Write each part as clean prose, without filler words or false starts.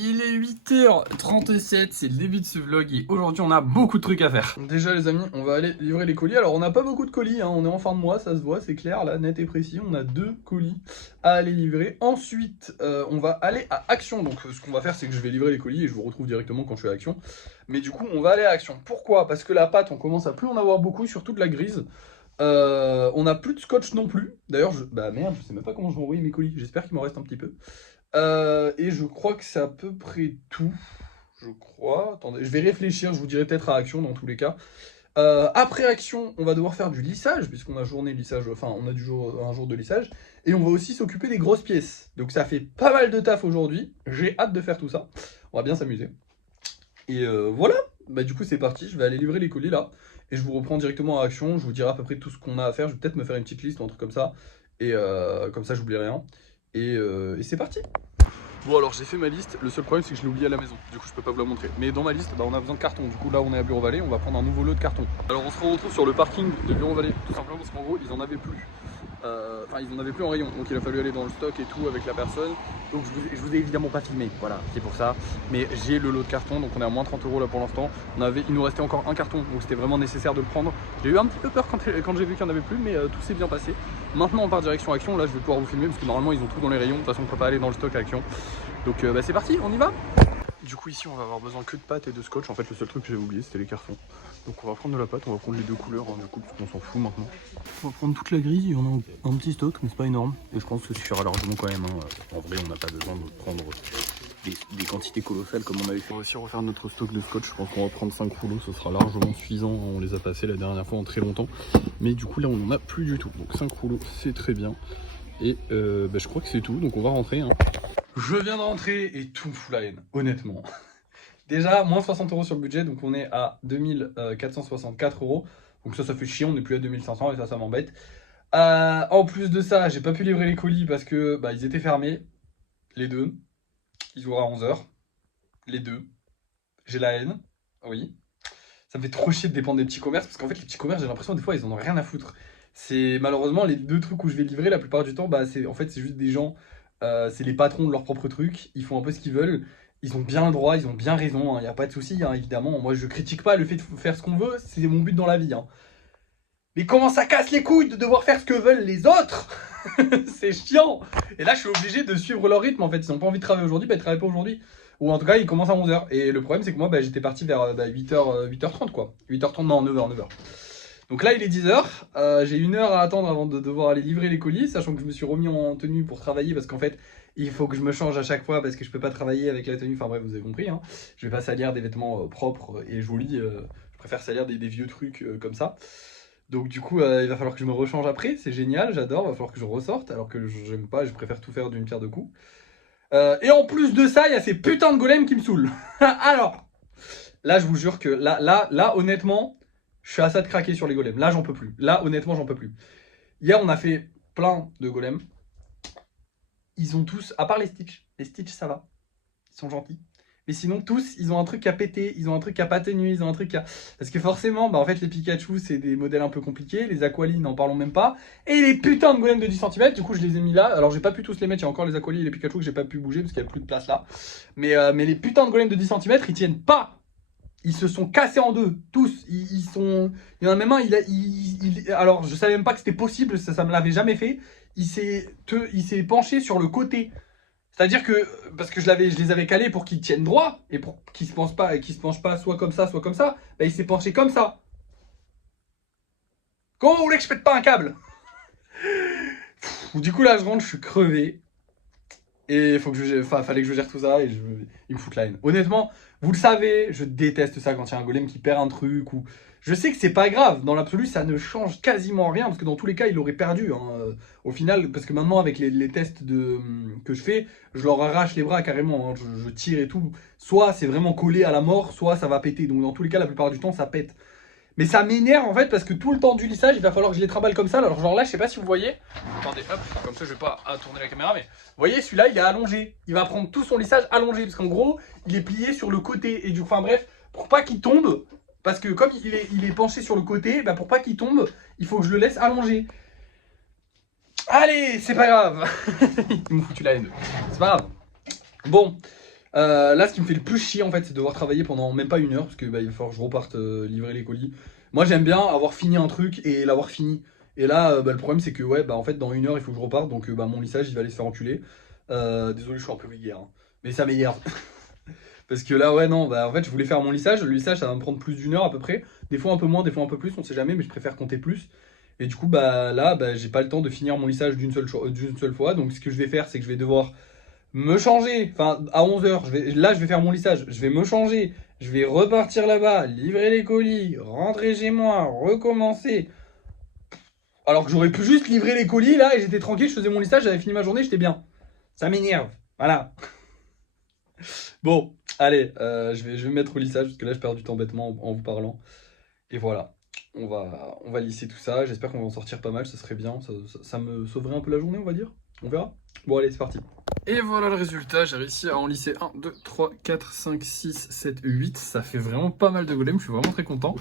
Il est 8h37, c'est le début de ce vlog et aujourd'hui on a beaucoup de trucs à faire. Déjà les amis, on va aller livrer les colis. Alors on n'a pas beaucoup de colis, hein. On est en fin de mois, ça se voit, c'est clair, là, net et précis. On a 2 colis à aller livrer. Ensuite, on va aller à Action. Donc ce qu'on va faire, c'est que je vais livrer les colis et je vous retrouve directement quand je suis à Action. Mais du coup, on va aller à Action. Pourquoi? Parce que la pâte, on commence à plus en avoir beaucoup, surtout de la grise. On n'a plus de scotch non plus. D'ailleurs, bah merde, je sais même pas comment je vais envoyer mes colis. J'espère qu'il m'en reste un petit peu. Et je crois que c'est à peu près tout. Je crois. Attendez, je vais réfléchir, je vous dirai peut-être à Action dans tous les cas. Après Action, on va devoir faire du lissage, puisqu'on a journée de lissage, enfin on a un jour de lissage. Et on va aussi s'occuper des grosses pièces. Donc ça fait pas mal de taf aujourd'hui. J'ai hâte de faire tout ça. On va bien s'amuser. Et voilà. Bah du coup c'est parti, je vais aller livrer les colis là. Et je vous reprends directement à Action. Je vous dirai à peu près tout ce qu'on a à faire. Je vais peut-être me faire une petite liste ou un truc comme ça. Et comme ça j'oublie rien. Et c'est parti. Bon alors j'ai fait ma liste, le seul problème c'est que je l'ai oublié à la maison, du coup je peux pas vous la montrer. Mais dans ma liste, bah, on a besoin de carton, du coup là on est à Bureau-Vallée, on va prendre un nouveau lot de carton. Alors on se retrouve sur le parking de Bureau-Vallée, tout simplement parce qu'en gros ils en avaient plus. Enfin ils en avaient plus en rayon, donc il a fallu aller dans le stock et tout avec la personne. Donc je vous ai évidemment pas filmé, voilà, c'est pour ça. Mais j'ai le lot de carton, donc on est à moins 30 € là pour l'instant. Il nous restait encore un carton, donc c'était vraiment nécessaire de le prendre. J'ai eu un petit peu peur quand j'ai vu qu'il n'y en avait plus, mais tout s'est bien passé. Maintenant on part direction Action, là je vais pouvoir vous filmer parce que normalement ils ont tout dans les rayons, de toute façon on peut pas aller dans le stock à Action. Donc bah, c'est parti, on y va. Du coup ici on va avoir besoin que de pâte et de scotch. En fait le seul truc que j'avais oublié c'était les cartons. Donc on va prendre de la pâte, on va prendre les deux couleurs du coup parce qu'on s'en fout maintenant. On va prendre toute la grille, on a un petit stock mais c'est pas énorme. Et je pense que ça suffira largement quand même, hein. En vrai on n'a pas besoin de prendre des quantités colossales comme on avait fait. On va aussi refaire notre stock de scotch, je pense qu'on va prendre 5 rouleaux, ce sera largement suffisant. On les a passés la dernière fois en très longtemps. Mais du coup là on en a plus du tout. Donc 5 rouleaux c'est très bien. Et bah, je crois que c'est tout, donc on va rentrer, hein. Je viens de rentrer et tout me fout la haine, honnêtement. Déjà, moins 60 € sur le budget, donc on est à 2464 €. Donc ça fait chier, on n'est plus à 2500 et ça m'embête. En plus de ça, j'ai pas pu livrer les colis parce que bah, ils étaient fermés, les deux. Ils ouvrent à 11 h, les deux. J'ai la haine, oui. Ça me fait trop chier de dépendre des petits commerces parce qu'en fait, les petits commerces, j'ai l'impression des fois, ils en ont rien à foutre. C'est malheureusement les deux trucs où je vais livrer la plupart du temps, bah, c'est juste des gens, c'est les patrons de leur propre truc, ils font un peu ce qu'ils veulent, ils ont bien le droit, ils ont bien raison, il n'y a pas de souci, hein, évidemment. Moi, je critique pas le fait de faire ce qu'on veut, c'est mon but dans la vie. Hein. Mais comment ça casse les couilles de devoir faire ce que veulent les autres. C'est chiant. Et là, je suis obligé de suivre leur rythme en fait. Ils n'ont pas envie de travailler aujourd'hui, bah, ils travaillent pas aujourd'hui. Ou en tout cas, ils commencent à 11 h. Et le problème, c'est que moi, bah, j'étais parti vers 8h, 8h30 quoi. 8h30, non, 9h, 9h. Donc là, il est 10 h. J'ai 1 heure à attendre avant de devoir aller livrer les colis, sachant que je me suis remis en tenue pour travailler parce qu'en fait, il faut que je me change à chaque fois parce que je peux pas travailler avec la tenue. Enfin bref, vous avez compris. Hein. Je vais pas salir des vêtements propres et jolis. Je préfère salir des vieux trucs comme ça. Donc du coup, il va falloir que je me rechange après. C'est génial, j'adore. Il va falloir que je ressorte alors que j'aime pas. Je préfère tout faire d'une pierre deux coups. Et en plus de ça, il y a ces putains de golems qui me saoulent. Alors, là, je vous jure que là, honnêtement, je suis à ça de craquer sur les golems. Là, j'en peux plus. Là, honnêtement, j'en peux plus. Hier, on a fait plein de golems. Ils ont tous, à part les Stitch. Les Stitch, ça va. Ils sont gentils. Mais sinon, tous, ils ont un truc à péter, ils ont un truc à pas tenir, ils ont un truc à... Parce que forcément, bah en fait, les Pikachu, c'est des modèles un peu compliqués, les Aquali, n'en parlons même pas, et les putains de golems de 10 cm, du coup, je les ai mis là. Alors, j'ai pas pu tous les mettre, il y a encore les Aquali et les Pikachu que j'ai pas pu bouger, parce qu'il y a plus de place là. Mais les putains de golems de 10 cm, ils tiennent pas. Ils se sont cassés en deux, tous. Ils sont... Il y en a même un, alors, je savais même pas que c'était possible, ça me l'avait jamais fait. Il s'est penché sur le côté. C'est-à-dire que, parce que je les avais calés pour qu'ils tiennent droit, et pour qu'ils se penchent pas soit comme ça, bah, il s'est penché comme ça. Comment vous voulez que je pète pas un câble? Du coup là je rentre, je suis crevé. Et fallait que je gère tout ça, et il me fout la haine. Honnêtement, vous le savez, je déteste ça quand il y a un golem qui perd un truc, ou... Je sais que c'est pas grave, dans l'absolu ça ne change quasiment rien, parce que dans tous les cas il aurait perdu, hein, au final, parce que maintenant avec les tests que je fais, je leur arrache les bras carrément, hein, je tire et tout, soit c'est vraiment collé à la mort, soit ça va péter, donc dans tous les cas la plupart du temps ça pète. Mais ça m'énerve en fait parce que tout le temps du lissage il va falloir que je les trimballe comme ça, alors genre là je sais pas si vous voyez, attendez hop, comme ça je vais pas tourner la caméra, mais vous voyez celui-là il est allongé, il va prendre tout son lissage allongé, parce qu'en gros il est plié sur le côté, et du coup, enfin bref, pour pas qu'il tombe, parce que comme il est penché sur le côté, bah pour pas qu'il tombe, il faut que je le laisse allonger. Allez, c'est pas grave. Ils m'ont foutu la haine. C'est pas grave. Bon, Là, ce qui me fait le plus chier en fait, c'est de devoir travailler pendant même pas 1 heure parce que bah, il va falloir que je reparte livrer les colis. Moi, j'aime bien avoir fini un truc et l'avoir fini. Et là, bah, le problème, c'est que ouais, bah en fait, dans 1 heure, il faut que je reparte, donc bah, mon lissage, il va aller se faire enculer. Désolé, je suis un peu vulgaire, hein. Mais ça m'énerve. Parce que là, ouais, non, bah en fait, je voulais faire mon lissage. Le lissage, ça va me prendre plus d'1 heure à peu près. Des fois un peu moins, des fois un peu plus, on sait jamais, mais je préfère compter plus. Et du coup, bah là, bah, j'ai pas le temps de finir mon lissage d'une seule fois. Donc, ce que je vais faire, c'est que je vais devoir me changer. Enfin, à 11 h, là, je vais faire mon lissage. Je vais me changer. Je vais repartir là-bas, livrer les colis, rentrer chez moi, recommencer. Alors que j'aurais pu juste livrer les colis là et j'étais tranquille, je faisais mon lissage, j'avais fini ma journée, j'étais bien. Ça m'énerve. Voilà. Bon, allez, je vais me mettre au lissage parce que là je perds du temps bêtement en vous parlant. Et voilà, on va lisser tout ça. J'espère qu'on va en sortir pas mal, ça serait bien. Ça me sauverait un peu la journée, on va dire. On verra. Bon, allez, c'est parti. Et voilà le résultat, j'ai réussi à en lisser 1, 2, 3, 4, 5, 6, 7, 8. Ça fait vraiment pas mal de golems, je suis vraiment très content.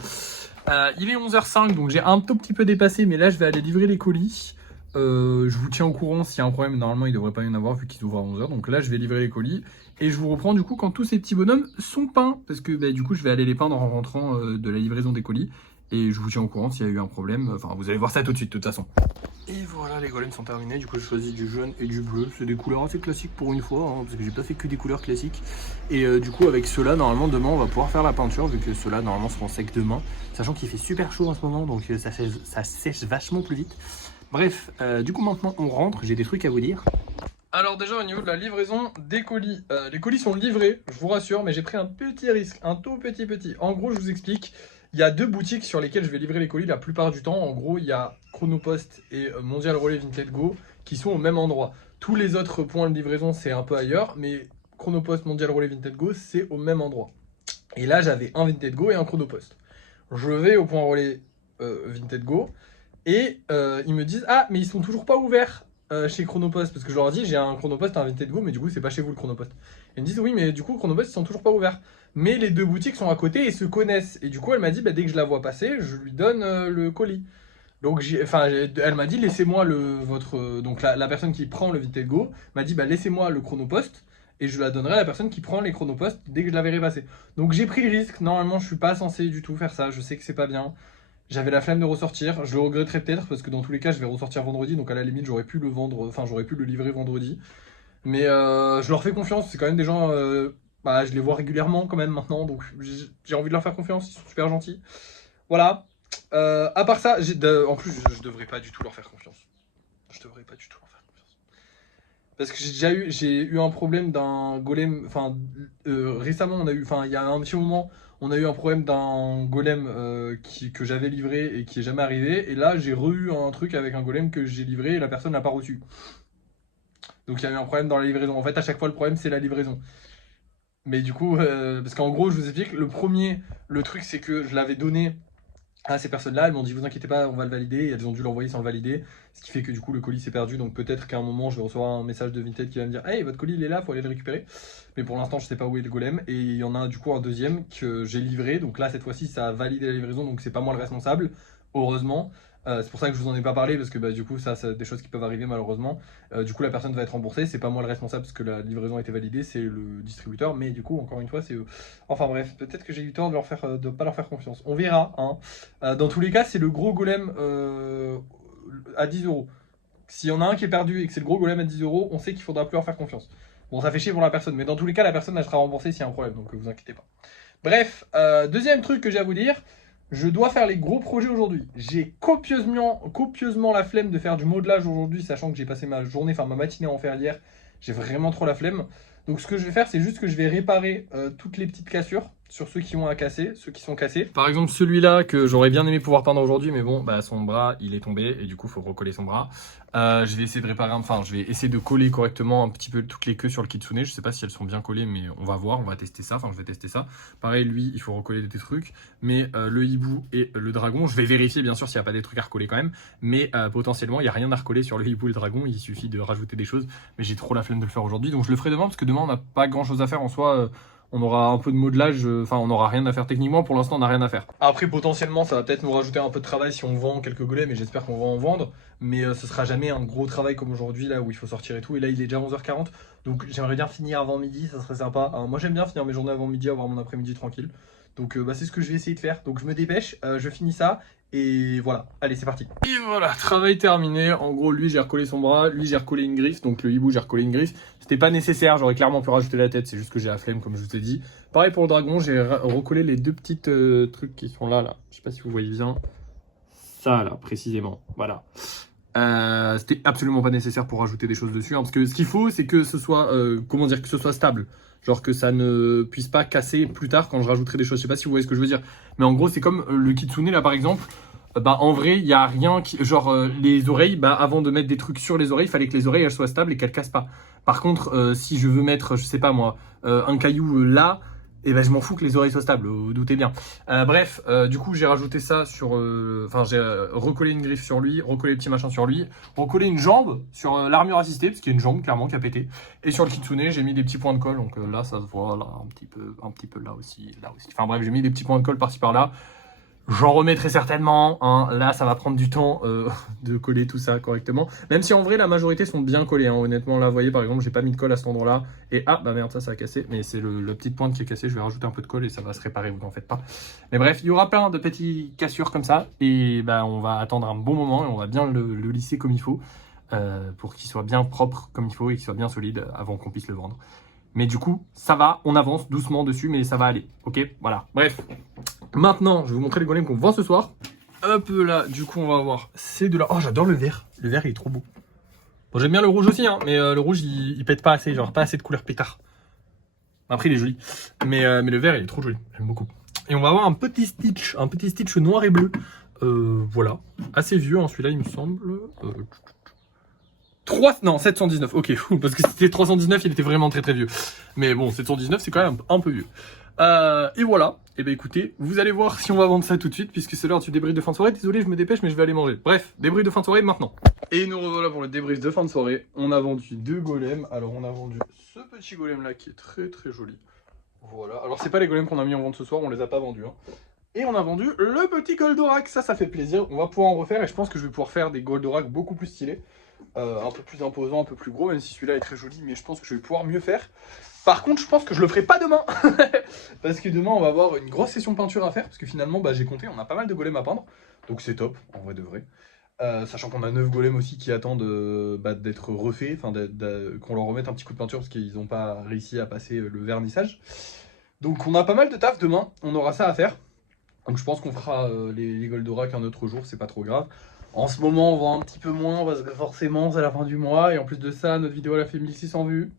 Il est 11h05, donc j'ai un tout petit peu dépassé, mais là je vais aller livrer les colis. Je vous tiens au courant s'il y a un problème. Normalement, il ne devrait pas y en avoir vu qu'ils ouvrent à 11h. Donc là, je vais livrer les colis. Et je vous reprends du coup quand tous ces petits bonhommes sont peints. Parce que bah, du coup, je vais aller les peindre en rentrant de la livraison des colis. Et je vous tiens au courant s'il y a eu un problème. Enfin, vous allez voir ça tout de suite, de toute façon. Et voilà, les golems sont terminés. Du coup, j'ai choisi du jaune et du bleu. C'est des couleurs assez classiques pour une fois, hein, parce que j'ai pas fait que des couleurs classiques. Et du coup, avec ceux-là, normalement, demain, on va pouvoir faire la peinture, vu que ceux-là, normalement, seront secs demain. Sachant qu'il fait super chaud en ce moment, donc ça sèche vachement plus vite. Bref, du coup maintenant on rentre, j'ai des trucs à vous dire. Alors déjà au niveau de la livraison des colis, les colis sont livrés, je vous rassure, mais j'ai pris un petit risque, un tout petit. En gros, je vous explique, il y a 2 boutiques sur lesquelles je vais livrer les colis la plupart du temps. En gros, il y a Chronopost et Mondial Relais Vinted Go qui sont au même endroit. Tous les autres points de livraison, c'est un peu ailleurs, mais Chronopost, Mondial Relais Vinted Go, c'est au même endroit. Et là, j'avais un Vinted Go et un Chronopost. Je vais au point relais Vinted Go. Et ils me disent ah mais ils sont toujours pas ouverts chez Chronopost parce que je leur dis j'ai un Chronopost et un Vinted Go mais du coup c'est pas chez vous le Chronopost. Ils me disent oui mais du coup Chronopost ils sont toujours pas ouverts. Mais les 2 boutiques sont à côté et se connaissent. Et du coup elle m'a dit bah, dès que je la vois passer je lui donne le colis. Donc elle m'a dit laissez-moi donc la personne qui prend le Vinted Go m'a dit bah laissez-moi le Chronopost et je la donnerai à la personne qui prend les Chronopost dès que je la verrai passer. Donc j'ai pris le risque, normalement je suis pas censé du tout faire ça, je sais que c'est pas bien. J'avais la flemme de ressortir, je le regretterais peut-être parce que dans tous les cas je vais ressortir vendredi, donc à la limite j'aurais pu le vendre, enfin j'aurais pu le livrer vendredi. Mais je leur fais confiance, c'est quand même des gens, bah, je les vois régulièrement quand même maintenant, donc j'ai envie de leur faire confiance, ils sont super gentils. Voilà. À part ça, en plus je devrais pas du tout leur faire confiance. Je devrais pas du tout leur faire confiance. Parce que j'ai eu un problème d'un golem, enfin récemment on a eu, enfin il y a un petit moment, on a eu un problème d'un golem que j'avais livré et qui est jamais arrivé. Et là j'ai eu un truc avec un golem que j'ai livré et la personne n'a pas reçu. Donc il y a eu un problème dans la livraison. En fait à chaque fois le problème c'est la livraison. Mais du coup, parce qu'en gros je vous explique, le truc c'est que je l'avais donné à ces personnes-là, elles m'ont dit vous inquiétez pas, on va le valider, et elles ont dû l'envoyer sans le valider, ce qui fait que du coup le colis s'est perdu, donc peut-être qu'à un moment je vais recevoir un message de Vinted qui va me dire hey votre colis il est là, faut aller le récupérer, mais pour l'instant je sais pas où est le golem, et il y en a du coup un deuxième que j'ai livré, donc là cette fois-ci ça a validé la livraison, donc c'est pas moi le responsable, heureusement. C'est pour ça que je vous en ai pas parlé parce que bah, du coup ça c'est des choses qui peuvent arriver malheureusement. Du coup la personne va être remboursée, c'est pas moi le responsable parce que la livraison a été validée, c'est le distributeur, mais du coup encore une fois c'est eux. Enfin bref, peut-être que j'ai eu tort de pas leur faire confiance. On verra, hein. Dans tous les cas c'est le gros golem à 10 €. S'il y en a un qui est perdu et que c'est le gros golem à 10 €, on sait qu'il faudra plus leur faire confiance. Bon ça fait chier pour la personne, mais dans tous les cas la personne elle sera remboursée s'il y a un problème, donc vous inquiétez pas. Bref, deuxième truc que j'ai à vous dire, je dois faire les gros projets aujourd'hui. J'ai copieusement la flemme de faire du modelage aujourd'hui, sachant que j'ai passé ma journée, enfin ma matinée à en faire hier. J'ai vraiment trop la flemme. Donc ce que je vais faire, c'est juste que je vais réparer toutes les petites cassures sur ceux qui ont à casser, ceux qui sont cassés. Par exemple celui-là que j'aurais bien aimé pouvoir peindre aujourd'hui, mais bon, bah, son bras il est tombé et du coup il faut recoller son bras. Je vais essayer de réparer, enfin je vais essayer de coller correctement un petit peu toutes les queues sur le kitsune. Je sais pas si elles sont bien collées, mais on va voir, on va tester ça, enfin je vais tester ça. Pareil lui il faut recoller des trucs, mais le hibou et le dragon, je vais vérifier bien sûr s'il n'y a pas des trucs à recoller quand même, mais potentiellement il n'y a rien à recoller sur le hibou et le dragon, il suffit de rajouter des choses, mais j'ai trop la flemme de le faire aujourd'hui, donc je le ferai demain parce que demain on n'a pas grand chose à faire en soi. On aura un peu de modelage, enfin on n'aura rien à faire techniquement, pour l'instant on n'a rien à faire. Après potentiellement ça va peut-être nous rajouter un peu de travail si on vend quelques golems, et j'espère qu'on va en vendre, mais ce sera jamais un gros travail comme aujourd'hui là où il faut sortir et tout, et là il est déjà 11h40, donc j'aimerais bien finir avant midi, ça serait sympa. Alors, moi j'aime bien finir mes journées avant midi, avoir mon après-midi tranquille, donc c'est ce que je vais essayer de faire, donc je me dépêche, je finis ça, et voilà, allez c'est parti. Et voilà, travail terminé, en gros lui j'ai recollé son bras, lui j'ai recollé une griffe, donc le hibou j'ai recollé une griffe, c'était pas nécessaire, j'aurais clairement pu rajouter la tête, c'est juste que j'ai la flemme comme je vous ai dit. Pareil pour le dragon, j'ai recollé les deux petites trucs qui sont là, je sais pas si vous voyez bien, ça là précisément, voilà. C'était absolument pas nécessaire pour rajouter des choses dessus, hein, parce que ce qu'il faut c'est que ce soit, comment dire, que ce soit stable. Genre que ça ne puisse pas casser plus tard quand je rajouterai des choses. Je sais pas si vous voyez ce que je veux dire. Mais en gros, c'est comme le kitsune là par exemple. Bah en vrai, il y a rien qui. Genre les oreilles, bah avant de mettre des trucs sur les oreilles, il fallait que les oreilles elles soient stables et qu'elles cassent pas. Par contre, si je veux mettre, je sais pas moi, un caillou là, et ben je m'en fous que les oreilles soient stables, vous doutez bien. Bref, du coup j'ai rajouté ça sur, enfin j'ai recollé une griffe sur lui, recollé le petit machin sur lui, recollé une jambe sur l'armure assistée parce qu'il y a une jambe clairement qui a pété. Et sur le kitsune j'ai mis des petits points de colle, donc là ça se voit là un petit peu là aussi, là aussi. Enfin bref j'ai mis des petits points de colle par-ci par-là. J'en remettrai certainement, hein. Là ça va prendre du temps de coller tout ça correctement. Même si en vrai la majorité sont bien collés, hein. Honnêtement là vous voyez par exemple j'ai pas mis de colle à cet endroit là. Et ah bah merde ça a cassé, mais c'est la petite pointe qui est cassée, je vais rajouter un peu de colle et ça va se réparer, vous n'en faites pas. Mais bref, il y aura plein de petites cassures comme ça. Et bah on va attendre un bon moment et on va bien le lisser comme il faut. Pour qu'il soit bien propre comme il faut et qu'il soit bien solide avant qu'on puisse le vendre. Mais du coup, ça va, on avance doucement dessus, mais ça va aller. Ok, voilà. Bref, maintenant, je vais vous montrer les golems qu'on vend ce soir. Hop là, du coup, on va voir ces deux-là. Oh, j'adore le vert. Le vert, il est trop beau. Bon, j'aime bien le rouge aussi, hein, mais le rouge, il pète pas assez. Genre, pas assez de couleur pétard. Après, il est joli. Mais le vert, il est trop joli. J'aime beaucoup. Et on va avoir un petit Stitch noir et bleu. Voilà. Assez vieux, hein, celui-là, il me semble. 719, ok, parce que c'était 319, il était vraiment très très vieux. Mais bon, 719, c'est quand même un peu vieux. Et voilà, et ben écoutez, vous allez voir si on va vendre ça tout de suite, puisque c'est l'heure du débrief de fin de soirée. Désolé, je me dépêche, mais je vais aller manger. Bref, débrief de fin de soirée maintenant. Et nous revoilà pour le débrief de fin de soirée. On a vendu deux golems. Alors on a vendu ce petit golem là qui est très très joli. Voilà, alors c'est pas les golems qu'on a mis en vente ce soir, on les a pas vendus, hein. Et on a vendu le petit Goldorak, ça fait plaisir. On va pouvoir en refaire et je pense que je vais pouvoir faire des Goldorak beaucoup plus stylés. Un peu plus imposant, un peu plus gros, même si celui-là est très joli, mais je pense que je vais pouvoir mieux faire. Par contre, je pense que je le ferai pas demain, parce que demain, on va avoir une grosse session peinture à faire, parce que finalement, bah, j'ai compté, on a pas mal de golems à peindre, donc c'est top, en vrai de vrai. Sachant qu'on a 9 golems aussi qui attendent d'être refaits, enfin qu'on leur remette un petit coup de peinture, parce qu'ils n'ont pas réussi à passer le vernissage. Donc on a pas mal de taf demain, on aura ça à faire. Donc je pense qu'on fera les Goldorak un autre jour, c'est pas trop grave. En ce moment, on vend un petit peu moins parce que forcément, c'est la fin du mois. Et en plus de ça, notre vidéo, elle a fait 1600 vues.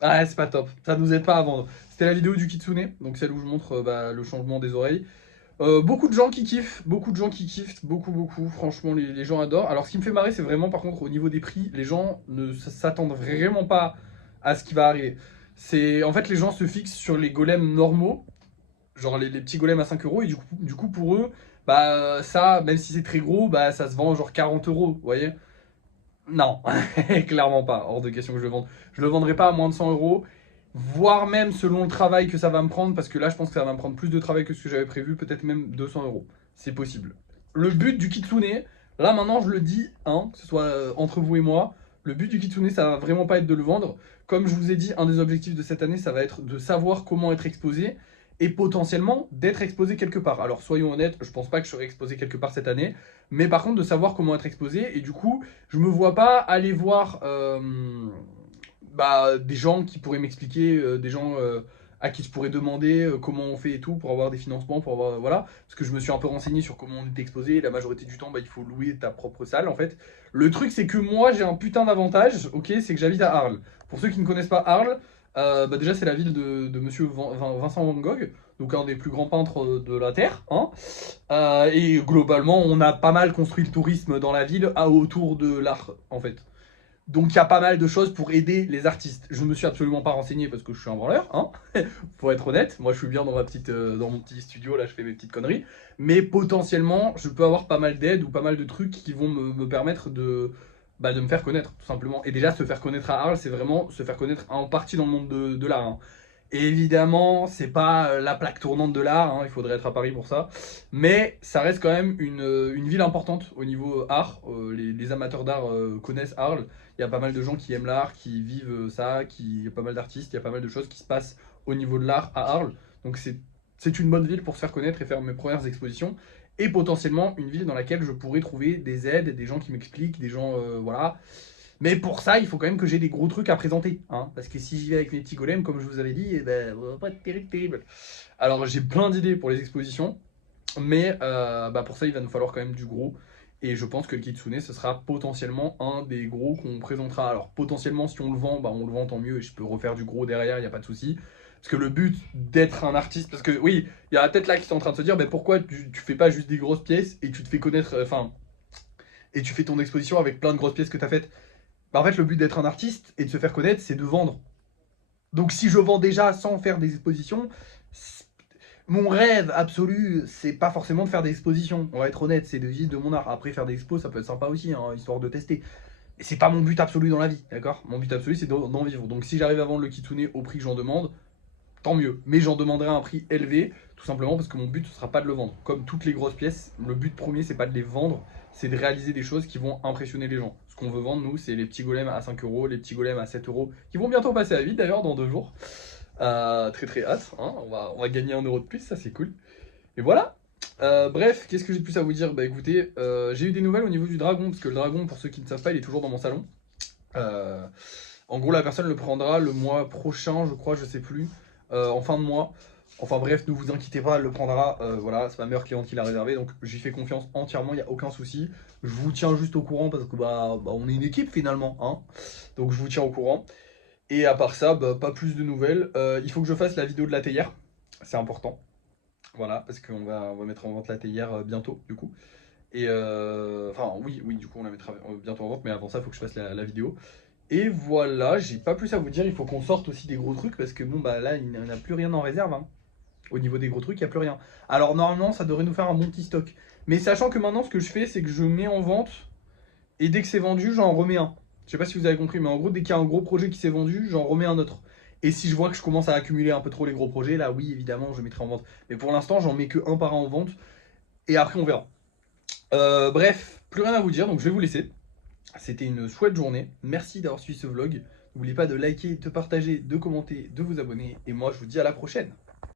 Ah, c'est pas top. Ça nous aide pas à vendre. C'était la vidéo du Kitsune, donc celle où je montre le changement des oreilles. Beaucoup de gens qui kiffent, beaucoup. Franchement, les gens adorent. Alors, ce qui me fait marrer, c'est vraiment, par contre, au niveau des prix, les gens ne s'attendent vraiment pas à ce qui va arriver. En fait, les gens se fixent sur les golems normaux, genre les petits golems à 5 euros, et du coup pour eux, bah ça, même si c'est très gros, bah ça se vend genre 40 euros, vous voyez. Non, clairement pas, hors de question que je le vende. Je le vendrai pas à moins de 100 euros, voire même selon le travail que ça va me prendre, parce que là je pense que ça va me prendre plus de travail que ce que j'avais prévu, peut-être même 200 euros, c'est possible. Le but du Kitsune, là maintenant je le dis, hein, que ce soit entre vous et moi, le but du Kitsune ça va vraiment pas être de le vendre. Comme je vous ai dit, un des objectifs de cette année ça va être de savoir comment être exposé, et potentiellement d'être exposé quelque part. Alors soyons honnêtes, je pense pas que je serai exposé quelque part cette année, mais par contre de savoir comment être exposé, et du coup, je me vois pas aller voir des gens qui pourraient m'expliquer, des gens à qui je pourrais demander comment on fait et tout, pour avoir des financements, pour avoir, voilà, parce que je me suis un peu renseigné sur comment on est exposé, et la majorité du temps, bah, il faut louer ta propre salle, en fait. Le truc, c'est que moi, j'ai un putain d'avantage, ok, c'est que j'habite à Arles. Pour ceux qui ne connaissent pas Arles, déjà c'est la ville de monsieur Vincent Van Gogh, donc un des plus grands peintres de la Terre, hein. Et globalement on a pas mal construit le tourisme dans la ville autour de l'art en fait. Donc il y a pas mal de choses pour aider les artistes. Je me suis absolument pas renseigné parce que je suis un branleur, hein. Pour être honnête, moi je suis bien dans dans mon petit studio, là je fais mes petites conneries. Mais potentiellement je peux avoir pas mal d'aides ou pas mal de trucs qui vont me permettre de me faire connaître tout simplement. Et déjà se faire connaître à Arles, c'est vraiment se faire connaître en partie dans le monde de l'art, hein. Et évidemment, c'est pas la plaque tournante de l'art, hein, il faudrait être à Paris pour ça. Mais ça reste quand même une ville importante au niveau art. Les amateurs d'art connaissent Arles. Il y a pas mal de gens qui aiment l'art, qui vivent ça, il y a pas mal d'artistes, il y a pas mal de choses qui se passent au niveau de l'art à Arles. Donc c'est une bonne ville pour se faire connaître et faire mes premières expositions. Et potentiellement une ville dans laquelle je pourrais trouver des aides, des gens qui m'expliquent, des gens, voilà. Mais pour ça, il faut quand même que j'ai des gros trucs à présenter, hein, parce que si j'y vais avec mes petits golems, comme je vous avais dit, eh ben, ça va pas être terrible. Alors j'ai plein d'idées pour les expositions, mais bah, pour ça, il va nous falloir quand même du gros. Et je pense que le Kitsune, ce sera potentiellement un des gros qu'on présentera. Alors potentiellement, si on le vend, bah, on le vend tant mieux, et je peux refaire du gros derrière, il n'y a pas de souci. Parce que le but d'être un artiste, parce que oui, il y a peut-être là qui sont en train de se dire, bah, pourquoi tu fais pas juste des grosses pièces et tu te fais connaître, enfin, et tu fais ton exposition avec plein de grosses pièces que tu as faites. Bah, en fait, le but d'être un artiste et de se faire connaître, c'est de vendre. Donc si je vends déjà sans faire des expositions, mon rêve absolu, c'est pas forcément de faire des expositions. On va être honnête, c'est de vivre de mon art. Après, faire des expos, ça peut être sympa aussi, hein, histoire de tester. Mais c'est pas mon but absolu dans la vie, d'accord? Mon but absolu, c'est d'en vivre. Donc si j'arrive à vendre le Kitsune au prix que j'en demande, tant mieux. Mais j'en demanderai un prix élevé, tout simplement parce que mon but, ce sera pas de le vendre. Comme toutes les grosses pièces, le but premier, c'est pas de les vendre, c'est de réaliser des choses qui vont impressionner les gens. Ce qu'on veut vendre, nous, c'est les petits golems à 5 euros, les petits golems à 7 euros, qui vont bientôt passer à 8 d'ailleurs, dans 2 jours. Très très hâte, hein, on va gagner 1 euro de plus, ça c'est cool. Et voilà. Bref, qu'est-ce que j'ai de plus à vous dire? Bah écoutez, j'ai eu des nouvelles au niveau du dragon, parce que le dragon, pour ceux qui ne savent pas, il est toujours dans mon salon. Euh, En gros, la personne le prendra le mois prochain, je crois, je sais plus, en fin de mois. Enfin bref, ne vous inquiétez pas, elle le prendra. Voilà, c'est ma meilleure cliente qui l'a réservé, donc j'y fais confiance entièrement, il n'y a aucun souci. Je vous tiens juste au courant parce que bah, on est une équipe finalement, hein. Donc je vous tiens au courant. Et à part ça, bah, pas plus de nouvelles. Il faut que je fasse la vidéo de la théière, c'est important. Voilà, parce qu'on va mettre en vente la théière bientôt, du coup. Et enfin, oui, du coup, on la mettra bientôt en vente, mais avant ça, il faut que je fasse la vidéo. Et voilà, j'ai pas plus à vous dire, il faut qu'on sorte aussi des gros trucs parce que bon bah là il n'y en a plus rien en réserve, hein. Au niveau des gros trucs, il n'y a plus rien. Alors normalement ça devrait nous faire un bon petit stock. Mais sachant que maintenant ce que je fais c'est que je mets en vente et dès que c'est vendu j'en remets un. Je sais pas si vous avez compris mais en gros dès qu'il y a un gros projet qui s'est vendu, j'en remets un autre. Et si je vois que je commence à accumuler un peu trop les gros projets, là oui évidemment je mettrai en vente. Mais pour l'instant j'en mets que un par an en vente et après on verra. Bref, plus rien à vous dire donc je vais vous laisser. C'était une chouette journée. Merci d'avoir suivi ce vlog. N'oubliez pas de liker, de partager, de commenter, de vous abonner. Et moi, je vous dis à la prochaine.